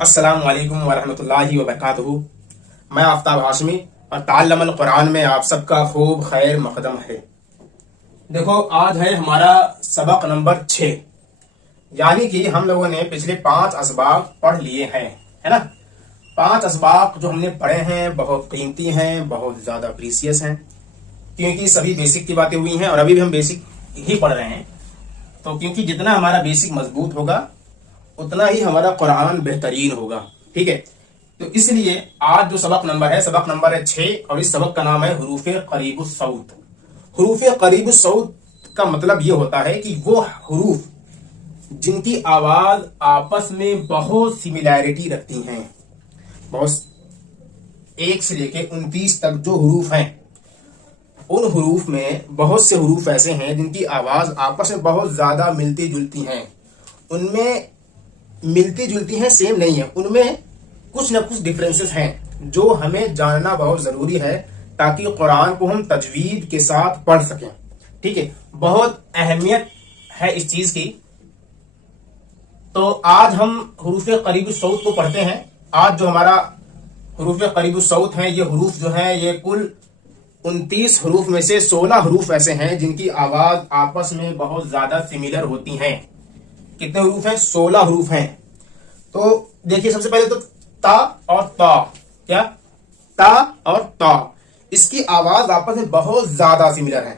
السلام علیکم ورحمۃ اللہ وبرکاتہ. میں آفتاب ہاشمی اور تعلم القرآن میں آپ سب کا خوب خیر مقدم ہے. دیکھو آج ہے ہمارا سبق نمبر 6، یعنی کہ ہم لوگوں نے پچھلے 5 اسباق پڑھ لیے ہیں، ہے نا. 5 اسباق جو ہم نے پڑھے ہیں بہت قیمتی ہیں، بہت زیادہ پریسیس ہیں، کیونکہ سبھی بیسک کی باتیں ہوئی ہیں اور ابھی بھی ہم بیسک ہی پڑھ رہے ہیں. تو کیونکہ جتنا ہمارا بیسک مضبوط ہوگا اتنا ہی ہمارا قرآن بہترین ہوگا، ٹھیک ہے. تو اس لیے آج جو سبق نمبر ہے، سبق نمبر ہے 6، اور اس سبق کا نام ہے حروف قریب الصوت. حروف قریب الصوت کا مطلب یہ ہوتا ہے کہ وہ حروف جن کی آواز آپس میں بہت سملیرٹی رکھتی ہیں. بہت 1 سے لے کے 29 تک جو حروف ہیں، ان حروف میں بہت سے حروف ایسے ہیں جن کی آواز آپس میں بہت زیادہ ملتی جلتی ہیں. ان میں ملتی جلتی ہیں، سیم نہیں ہے، ان میں کچھ نہ کچھ ڈفرینسز ہیں جو ہمیں جاننا بہت ضروری ہے تاکہ قرآن کو ہم تجوید کے ساتھ پڑھ سکیں، ٹھیک ہے. بہت اہمیت ہے اس چیز کی. تو آج ہم حروف قریب الصوت کو پڑھتے ہیں. آج جو ہمارا حروف قریب الصوت ہیں، یہ حروف جو ہیں یہ کل 29 حروف میں سے 16 حروف ایسے ہیں جن کی آواز آپس میں بہت زیادہ سملر ہوتی ہیں. کتنے حروف ہیں؟ 16 حروف ہیں. تو دیکھیے سب سے پہلے تو تا اور تا. کیا؟ تا اور تا، اس کی آواز آپس میں بہت زیادہ سملر ہے.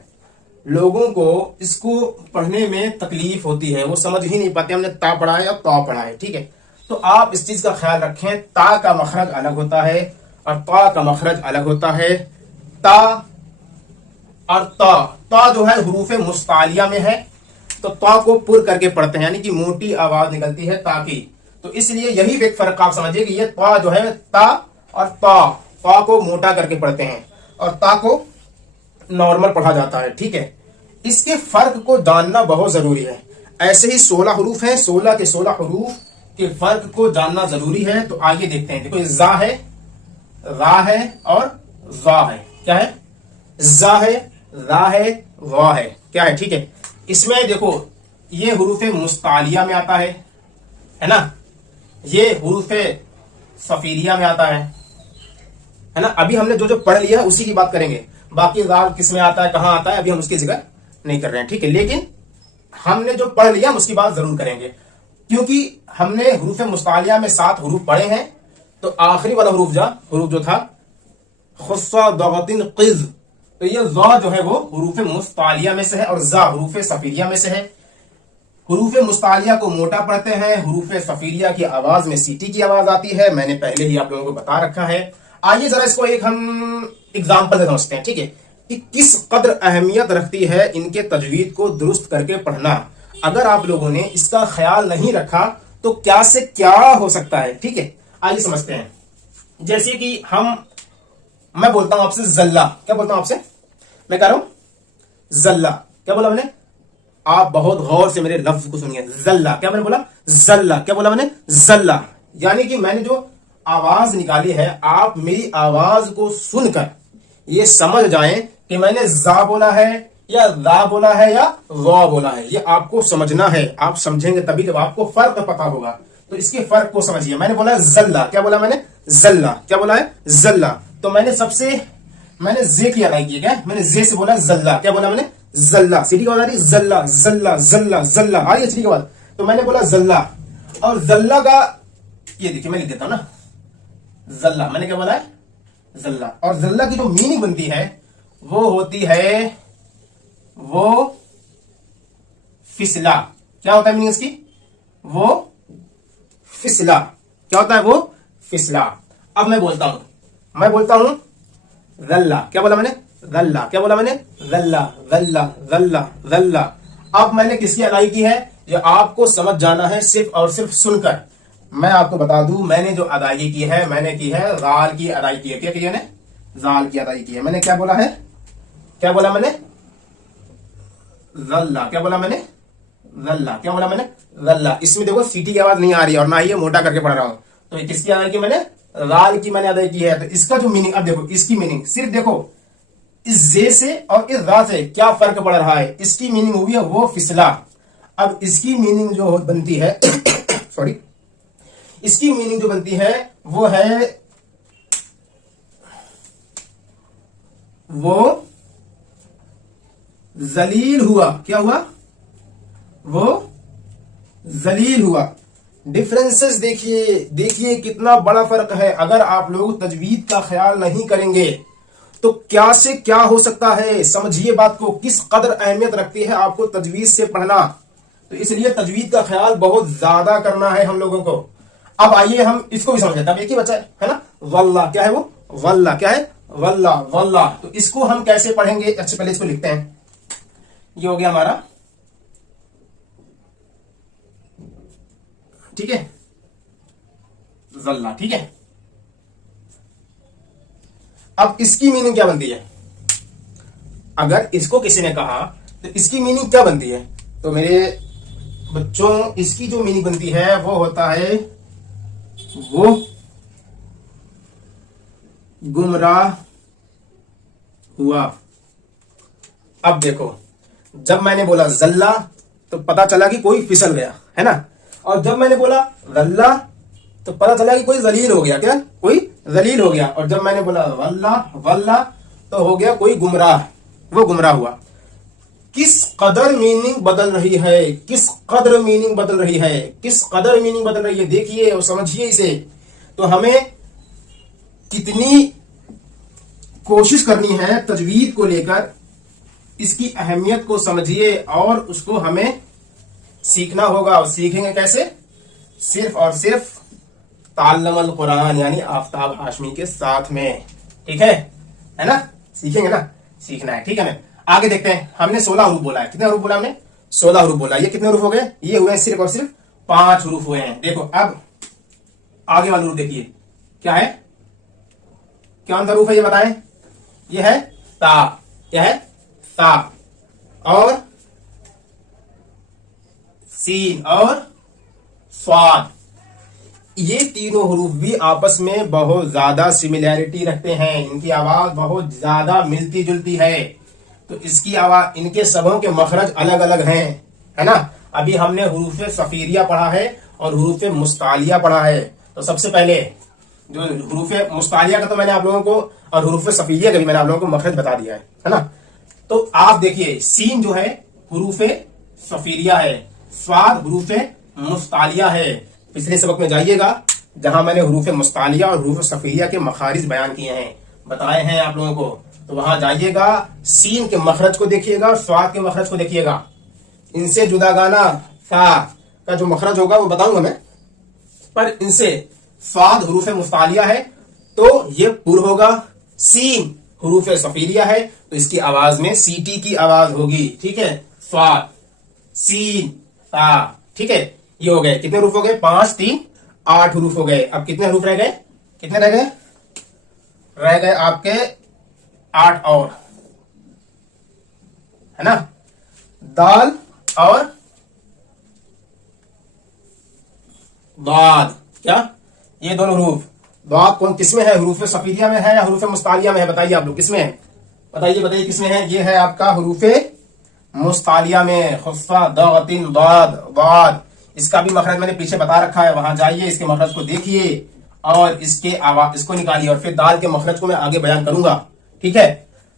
لوگوں کو اس کو پڑھنے میں تکلیف ہوتی ہے، وہ سمجھ ہی نہیں پاتے ہم نے تا پڑھا ہے یا تا پڑھا ہے، ٹھیک ہے. تو آپ اس چیز کا خیال رکھیں، تا کا مخرج الگ ہوتا ہے اور تا کا مخرج الگ ہوتا ہے. تا اور تا جو ہے حروف مستعلیہ میں ہے، تو تا کو پر کر کے پڑھتے ہیں، یعنی کہ موٹی آواز نکلتی ہے تا کی. تو اس لیے یہی ایک فرق آپ سمجھیے کہ یہ تا جو ہے تا اور تا کو موٹا کر کے پڑھتے ہیں اور تا کو نارمل پڑھا جاتا ہے، ٹھیک ہے. اس کے فرق کو جاننا بہت ضروری ہے. ایسے ہی 16 حروف ہیں، 16 کے 16 حروف کے فرق کو جاننا ضروری ہے. تو آئیے دیکھتے ہیں. دیکھو زا ہے، را ہے اور ظا ہے. کیا ہے؟ زا ہے، را ہے، وا ہے. کیا ہے؟ ٹھیک ہے. اس میں دیکھو یہ حروف مستعلیہ میں آتا ہے نا، یہ حروف صفیریہ میں آتا ہے نا. ابھی ہم نے جو پڑھ لیا اسی کی بات کریں گے. باقی زال کس میں آتا ہے، کہاں آتا ہے، ابھی ہم اس کی ذکر نہیں کر رہے ہیں، ٹھیک ہے. لیکن ہم نے جو پڑھ لیا ہم اس کی بات ضرور کریں گے، کیونکہ ہم نے حروف مستعلیہ میں 7 حروف پڑھے ہیں. تو آخری والا حروف جو تھا خصا ضغطن قز، تو یہ ضا جو ہے وہ حروف مستعلیہ میں سے ہے اور زا حروف صفیریہ میں سے ہے. حروف مستعلیہ کو موٹا پڑھتے ہیں، حروف صفیریہ کی آواز میں سیٹی کی آواز آتی ہے. میں نے پہلے ہی آپ لوگوں کو بتا رکھا ہے. آئیے ذرا اس کو ایک ہم اگزامپل سے سمجھتے ہیں، ٹھیک ہے، کہ کس قدر اہمیت رکھتی ہے ان کے تجوید کو درست کر کے پڑھنا. اگر آپ لوگوں نے اس کا خیال نہیں رکھا تو کیا سے کیا ہو سکتا ہے، ٹھیک ہے. آئیے سمجھتے ہیں. جیسے کہ میں بولتا ہوں آپ سے زلہ. کیا بولتا ہوں آپ سے؟ میں کہہ رہا ہوں زلہ. کیا بولا میں نے؟ آپ بہت غور سے میرے لفظ کو سنیے. زلہ. کیا میں نے بولا؟ زلہ. کیا بولا میں نے؟ زلہ. یعنی کہ میں نے جو آواز نکالی ہے، آپ میری آواز کو سن کر یہ سمجھ جائیں کہ میں نے زا بولا ہے یا ذا بولا ہے یا وا بولا ہے. یہ آپ کو سمجھنا ہے. آپ سمجھیں گے تبھی جب آپ کو فرق پتا ہوگا. تو اس کے فرق کو سمجھیے. میں نے بولا زلہ. کیا بولا میں نے؟ زلہ. کیا بولا ہے؟ زلہ. تو میں نے زے کی ادائی کی. کیا میں نے زے سے بولا زلہ. کیا بولا میں نے؟ زلہ. سیٹی کی آواز آ رہی؟ زلہ زلہ زلہ زلہ آ رہی ہے سیٹی کی آواز. تو میں نے بولا زلہ. اور زلہ کا یہ دیکھیے میں لکھ دیتا ہوں نا، زلہ. میں نے کیا بولا ہے؟ زلہ. اور زلہ کی جو میننگ بنتی ہے وہ ہوتی ہے وہ فسلا. کیا ہوتا ہے میننگ اس کی؟ وہ فسلا. کیا ہوتا ہے؟ وہ فسلا. اب میں بولتا ہوں ذلہ. کیا بولا میں نے؟ ذلہ. کیا بولا میں نے؟ ذلہ ذلہ ذلہ ذلہ. اب میں نے کس کی ادائی کی ہے یہ آپ کو سمجھ جانا ہے صرف اور صرف سن کر. میں آپ کو بتا دوں میں نے جو ادائیگی کی ہے، میں نے کی ہے رال کی ادائی کی ہے. کیا کی ہے؟ زال کی ادائی کی ہے. میں نے کیا بولا ہے؟ کیا بولا میں نے؟ ذلہ. کیا بولا میں نے؟ ذلہ. کیا بولا میں نے؟ ذلہ. اس میں دیکھو سیٹی کی آواز نہیں آ رہی اور نہ ہی یہ موٹا کر کے پڑھ رہا ہوں. تو یہ کس کی ادائی کی؟ میں نے رال کی میں نے ادائی کی ہے. تو اس کا جو میننگ، اب دیکھو اس کی میننگ صرف دیکھو اس زے سے اور اس را سے کیا فرق پڑ رہا ہے. اس کی میننگ ہوئی ہے وہ فسلا. اب اس کی میننگ جو بنتی ہے سوری اس کی میننگ جو بنتی ہے وہ ہے وہ ذلیل ہوا. کیا ہوا؟ وہ ذلیل ہوا. ڈفرنسز دیکھیے کتنا بڑا فرق ہے. اگر آپ لوگ تجوید کا خیال نہیں کریں گے تو کیا سے کیا ہو سکتا ہے. سمجھیے بات کو، کس قدر اہمیت رکھتی ہے آپ کو تجوید سے پڑھنا. تو اس لیے تجوید کا خیال بہت زیادہ کرنا ہے ہم لوگوں کو. اب آئیے ہم اس کو بھی سمجھ لیتے ہیں. اب ایک ہی بچہ ہے نا، واللہ. کیا ہے وہ؟ واللہ. کیا ہے؟ واللہ. واللہ. تو اس کو ہم کیسے پڑھیں گے؟ اچھا پہلے اس کو لکھتے ہیں. یہ ہو گیا ہمارا، ٹھیک ہے، واللہ. ٹھیک ہے. اب اس کی میننگ کیا بنتی ہے؟ اگر اس کو کسی نے کہا تو اس کی میننگ کیا بنتی ہے؟ تو میرے بچوں اس کی جو میننگ بنتی ہے وہ ہوتا ہے وہ گمراہ ہوا. اب دیکھو، جب میں نے بولا زلہ تو پتا چلا کہ کوئی پھسل گیا ہے نا، اور جب میں نے بولا غلہ تو پتا چلا کہ کوئی ذلیل ہو گیا. کیا؟ کوئی ذلیل ہو گیا. اور جب میں نے بولا واللہ تو ہو گیا کوئی گمراہ، وہ گمراہ ہوا. کس قدر میننگ بدل رہی ہے، کس قدر میننگ بدل رہی ہے، کس قدر میننگ بدل رہی ہے. دیکھیے اور سمجھیے اسے. تو ہمیں کتنی کوشش کرنی ہے تجوید کو لے کر، اس کی اہمیت کو سمجھیے اور اس کو ہمیں سیکھنا ہوگا. اور سیکھیں گے کیسے؟ صرف اور صرف تعلم القرآن یعنی آفتاب ہاشمی کے ساتھ میں. ٹھیک ہے نا؟ سیکھیں گے نا، سیکھنا ہے. ٹھیک ہے. آگے دیکھتے ہیں. ہم نے 16 حروف بولا ہے. کتنے حروف بولا ہم نے؟ 16 حروف بولا. یہ کتنے حروف ہو گئے؟ یہ ہوئے صرف اور صرف 5 حروف ہوئے ہیں. دیکھو اب آگے والا حروف دیکھیے کیا ہے. کون سا حروف ہے یہ بتائیں؟ یہ ہے تا. کیا ہے؟ تا. اور سین اور صاد. یہ تینوں حروف بھی آپس میں بہت زیادہ سملیرٹی رکھتے ہیں. ان کی آواز بہت زیادہ ملتی جلتی ہے. تو اس کی آواز، ان کے سبوں کے مخرج الگ الگ ہیں، ہے نا. ابھی ہم نے حروف صفیریہ پڑھا ہے اور حروف مستعلیہ پڑھا ہے. تو سب سے پہلے جو حروف مستعلیہ کا تو میں نے آپ لوگوں کو، اور حروف صفیریہ کا بھی میں نے آپ لوگوں کو مخرج بتا دیا ہے نا. تو آپ دیکھیے سین جو ہے حروف صفیریہ ہے، صاد حروف مستعلیہ ہے. پچھلے سبق میں جائیے گا جہاں میں نے حروف مستعلیہ اور حروف صفیریہ کے مخارج بیان کیے ہیں، بتائے ہیں آپ لوگوں کو. تو وہاں جائیے گا، سین کے مخرج کو دیکھیے گا اور صاد کے مخرج کو دیکھیے گا. ان سے جدا گانا سا کا جو مخرج ہوگا وہ بتاؤں گا میں، پر ان سے صاد حروف مستعلیہ ہے تو یہ پر ہوگا. سین حروف صفیریہ ہے تو اس کی آواز میں سی ٹی کی آواز ہوگی. ٹھیک ہے. صاد، سین، تا. ٹھیک ہے. یہ ہو گئے کتنے حروف ہو گئے؟ 5 3 8 حروف ہو گئے. اب کتنے حروف رہ گئے؟ کتنے رہ گئے؟ رہ گئے آپ کے 8 اور، ہے نا. دال اور ضاد. کیا؟ یہ دونوں حروف. ضاد کون کس میں ہے؟ حروف صفیریہ میں ہے یا حروف مستعلیہ میں ہے؟ بتائیے آپ لوگ کس میں ہے؟ بتائیے کس میں ہے؟ یہ ہے آپ کا حروف مستعلیہ میں. خفہ ضغط ضاد ضاد. اس کا بھی مخرج میں نے پیچھے بتا رکھا ہے، وہاں جائیے اس کے مخرج کو دیکھیے اور اس کے آواز اس کو نکالیے، اور پھر دال کے مخرج کو میں آگے بیان کروں گا. ٹھیک ہے.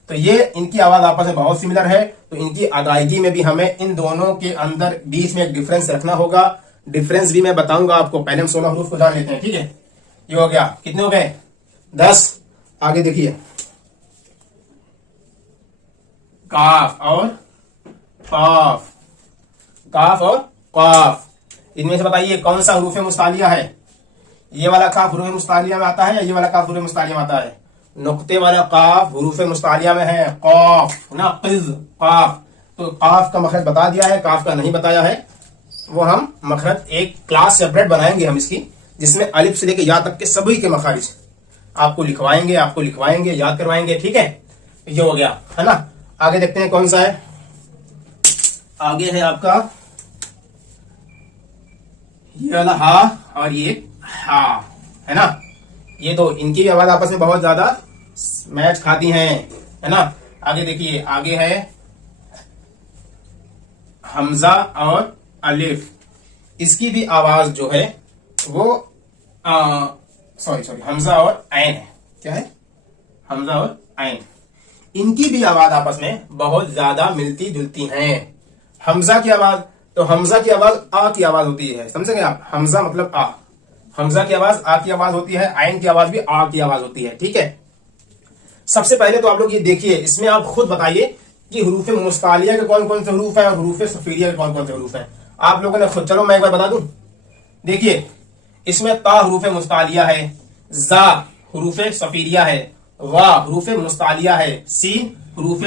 تو یہ ان کی آواز آپس میں بہت سملر ہے. تو ان کی ادائیگی میں بھی ہمیں ان دونوں کے اندر بیچ میں ایک ڈفرنس رکھنا ہوگا. ڈفرنس بھی میں بتاؤں گا آپ کو. پہلے ہم 16 حروف کو جان لیتے ہیں. ٹھیک ہے. یہ ہو گیا. کتنے ہو گئے؟ 10. آگے دیکھیے کاف اور قاف. کاف اور قاف. ان میں سے بتائیے کون سا حروف مستعلیہ ہے؟ یہ والا کاف حروف مستعلیہ میں آتا ہے یا یہ والا کاف حروف مستعلیہ میں آتا ہے؟ نقطے والا کاف حروف مستعلیہ میں ہے. قاف نا قز قاف. تو قاف کا مخرج بتا دیا ہے، کاف کا نہیں بتایا ہے. وہ ہم مخرج ایک کلاس سیپریٹ بنائیں گے ہم اس کی، جس میں الف سے لے کے یا تک کے سبھی کے مخارج آپ کو لکھوائیں گے یاد کروائیں گے. ٹھیک ہے. یہ ہو گیا ہے نا. آگے دیکھتے ہیں کون سا ہے. آگے ہے آپ کا یہ والا ہا اور یہ ہا، ہے نا. یہ دو ان کی بھی آواز آپس میں بہت زیادہ میچ کھاتی ہیں، ہے نا. آگے دیکھیے، آگے ہے حمزہ اور الف، اس کی بھی آواز جو ہے وہ سوری حمزہ اور عین ہے. کیا ہے؟ حمزہ اور عین. ان کی بھی آواز آپس میں بہت زیادہ ملتی جلتی ہیں. حمزہ کی آواز، تو حمزہ کی آواز آ کی آواز ہوتی ہے، سمجھیں گے آپ؟ حمزہ مطلب آ، حمزہ کی آواز آ کی آواز ہوتی ہے، عین کی آواز بھی آ کی آواز ہوتی ہے. ٹھیک ہے. سب سے پہلے تو آپ لوگ یہ دیکھیے، اس میں آپ خود بتائیے کہ حروف مستعلیہ کے کون کون سے حروف ہیں اور حروف صفیریہ کے کون کون سے حروف ہیں. آپ لوگوں نے خود، چلو میں ایک بار بتا دوں. دیکھیے اس میں تا حروف مستعلیہ ہے، زا حروف صفیریہ ہے، وا حروف مستعلیہ ہے، سین حروف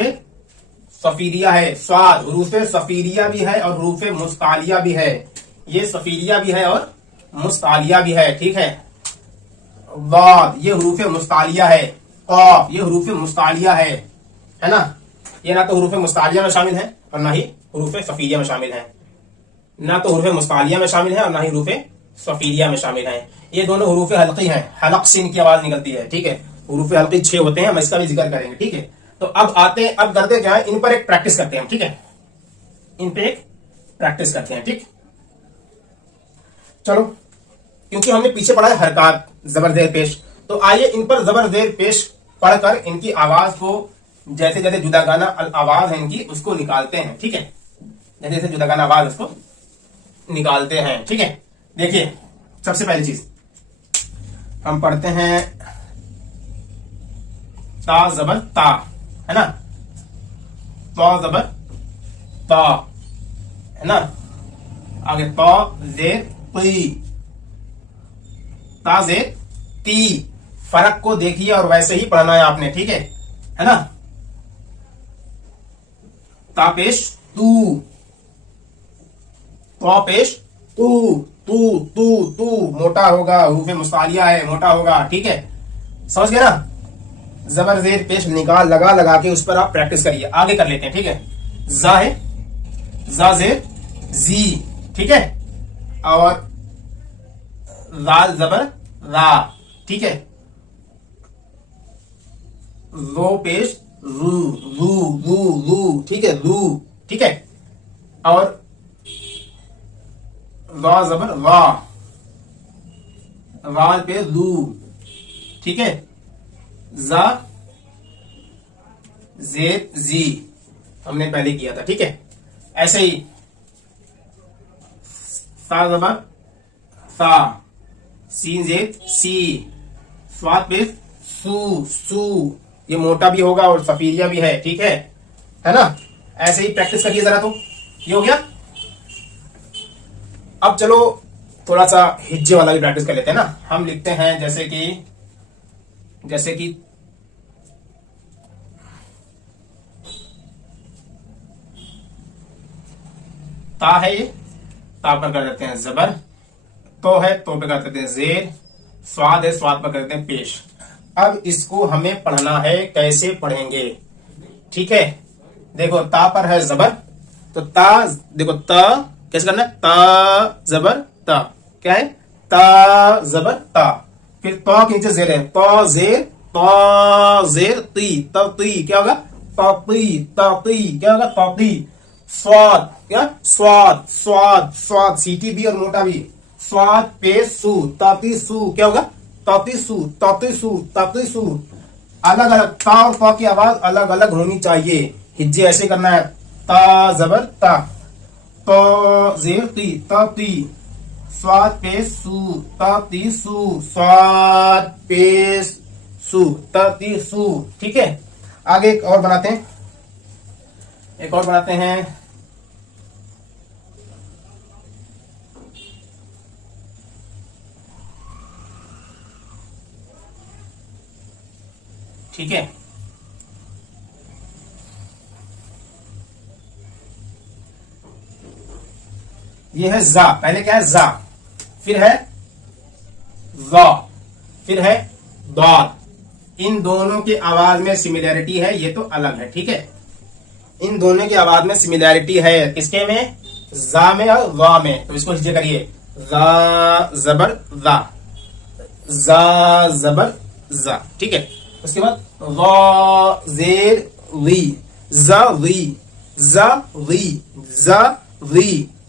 صفیریہ ہے، صاد حروف صفیریہ بھی ہے اور حروف مستعلیہ بھی ہے. یہ صفیریہ بھی ہے اور مستعلیہ بھی ہے. ٹھیک ہے. ضاد یہ حروف مستعلیہ ہے، قاف یہ حروف مستعلیہ ہے نا. یہ نہ تو حروف مستعلیہ میں شامل ہے اور نہ ہی حروف صفیریہ میں شامل ہے. نہ تو حروف مستعلیہ میں شامل ہے اور نہ ہی حروف صفیریہ میں شامل ہیں. یہ دونوں حروف حلقی ہیں، حلق سے ان کی آواز نکلتی ہے. ٹھیک ہے. حروف حلقی 6 ہوتے ہیں، ہم اس کا بھی ذکر کریں گے. ٹھیک ہے. تو اب آتے ہیں، اب کرتے کیا ہے، ان پر ایک پریکٹس کرتے ہیں. ٹھیک ہے. ان پہ ایک پریکٹس کرتے ہیں. ٹھیک. چلو، کیونکہ ہم نے پیچھے پڑھا ہے حرکات زبر زیر پیش، تو آئیے ان پر زبر زیر پیش پڑھ کر ان کی آواز کو، جیسے جیسے جدا گانا آواز ہے ان کی، اس کو نکالتے ہیں. ٹھیک ہے. جیسے جیسے جدا گانا آواز اس کو نکالتے ہیں. ٹھیک ہے. دیکھیے سب سے پہلی چیز ہم پڑھتے ہیں تا زبر تا، ہے نا. تا زبر تا، ہے نا. آگے تا زیر تی، تا زیر تی. فرق کو دیکھیے اور ویسے ہی پڑھنا ہے آپ نے. ٹھیک ہے نا. تا پیش تو، تا پیش تو، تو تو تو موٹا ہوگا، حروف مستعلیہ ہے، موٹا ہوگا. ٹھیک ہے. سمجھ گئے نا. زبر زیر پیش نکال لگا لگا کے اس پر آپ پریکٹس کریے. آگے کر لیتے ہیں. ٹھیک ہے. زا ہے، زا زیر زی. ٹھیک ہے. اور زال زبر را. ٹھیک ہے. رو پیش رو، رو رو رو. ٹھیک ہے. رو. ٹھیک ہے. اور را زبر وا، وال پہ لو. ٹھیک ہے. زا زیر زی ہم نے پہلے کیا تھا. ٹھیک ہے. ایسے ہی سا زبر سا، سین زیر سی، سواد پہ سو، سو. یہ موٹا بھی ہوگا اور صفیریہ بھی ہے. ٹھیک ہے نا. ایسے ہی پریکٹس کریے ذرا. تو یہ ہو گیا. اب چلو تھوڑا سا ہجے والا بھی پریکٹس کر لیتے ہیں نا. ہم لکھتے ہیں جیسے کہ تا ہے، یہ تا پر کر دیتے ہیں زبر. تو ہے، تو پہ کر دیتے ہیں زیر. سواد ہے، سواد پر کر دیتے ہیں پیش. اب اس کو ہمیں پڑھنا ہے. کیسے پڑھیں گے؟ ٹھیک ہے. دیکھو تا پر ہے زبر، تو تا، دیکھو تا کیسے کرنا ہے. تا زبر تا. کیا ہے؟ تا زبر تا. پھر تا کے نیچے زیر ہے، تا زیر، تا زیر تی. تا تی کیا ہوگا؟ تا تی. تا تی کیا ہوگا؟ تا تی. سواد کیا؟ سواد، سواد، سواد. سیٹی بھی اور موٹا بھی. سواد پہ سو، تاتی سو. کیا ہوگا؟ تاتی سو، تاتی سو، تاتی سو. الگ الگ تا اور تا کی آواز الگ الگ ہونی چاہیے. ہجے ایسے کرنا ہے. تا زبر تا، تا زیر تی، تا تی. سواد پہ سو، تاتی سو. سواد پہ سو، تاتی سو. ٹھیک ہے. آگے ایک اور بناتے ہیں، ایک اور بناتے ہیں. ٹھیک ہے. یہ ہے زا. پہلے کیا ہے؟ زا. پھر ہے ذا. پھر ہے ضاد. ان دونوں کی آواز میں سملیرٹی ہے، یہ تو الگ ہے. ٹھیک ہے. ان دونوں کی آواز میں سملیرٹی ہے. کس کے میں؟ زا میں اور وا میں. تو اس کو ہجے کریے. زا زبر زا، زا زبر زا. ٹھیک ہے. اس کے بعد وا زیر وی، زا وی، زا وی، زا وی.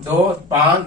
2 5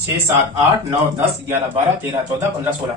6 7 8 9 10 11 12 13 14 15 16,